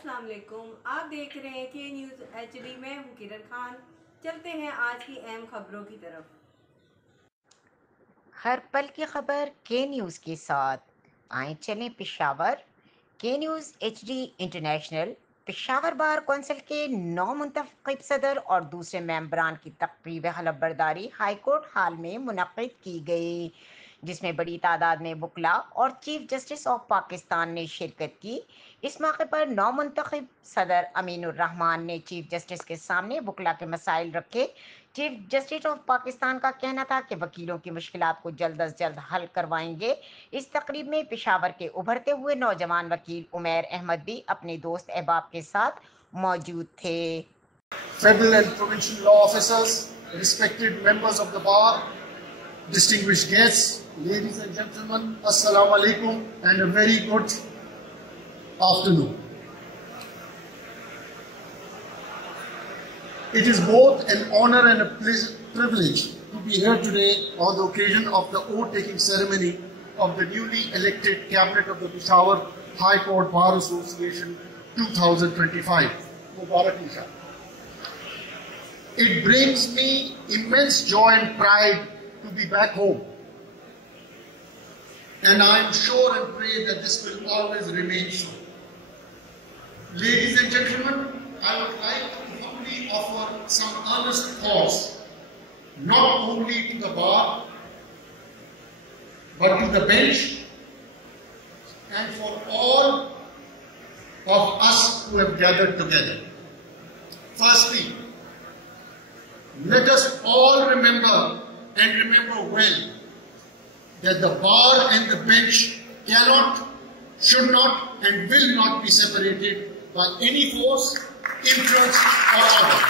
अस्सलाम वालेकुम। आप देख रहे हैं के न्यूज़ HD में हूँ किरण खान। चलते हैं आज की अहम खबरों की तरफ। हर पल की खबर के न्यूज़ के साथ आए चलें पेशावर। के news HD international Peshawar bar council के 9 मुंतखब सदर और दूसरे मेंबरान की तकरीब हलफबरदारी हाईकोर्ट हाल में मुनक्किद की गई, जिसमें बड़ी तादाद में वकला और चीफ जस्टिस ऑफ पाकिस्तान ने शिरकत की। इस मौके पर 9 मुंतखब सदर अमीनुर रहमान ने चीफ जस्टिस के सामने वकला के मसाइल रखे। चीफ जस्टिस ऑफ पाकिस्तान का कहना था कि वकीलों की मुश्किलात को जल्द अज जल्द हल करवाएंगे। इस तकरीब में पेशावर के उभरते हुए नौजवान वकील उमैर अहमद भी अपने दोस्त अहबाब के साथ मौजूद थे। Federal and provincial law officers, respected members of the bar, distinguished guests, ladies and gentlemen, Assalamu alaikum and a very good afternoon. It is both an honor and a privilege to be here today on the occasion of the oath-taking ceremony of the newly elected Cabinet of the Peshawar High Court Bar Association 2025. Mubarak Insha. It brings me immense joy and pride to be back home. And I am sure and pray that this will always remain so. Ladies and gentlemen, I would like to humbly offer some earnest cause, not only to the bar, but to the bench, and for all of us who have gathered together. Firstly, let us all remember and remember well that the bar and the bench cannot, should not, and will not be separated by any force, influence, or other.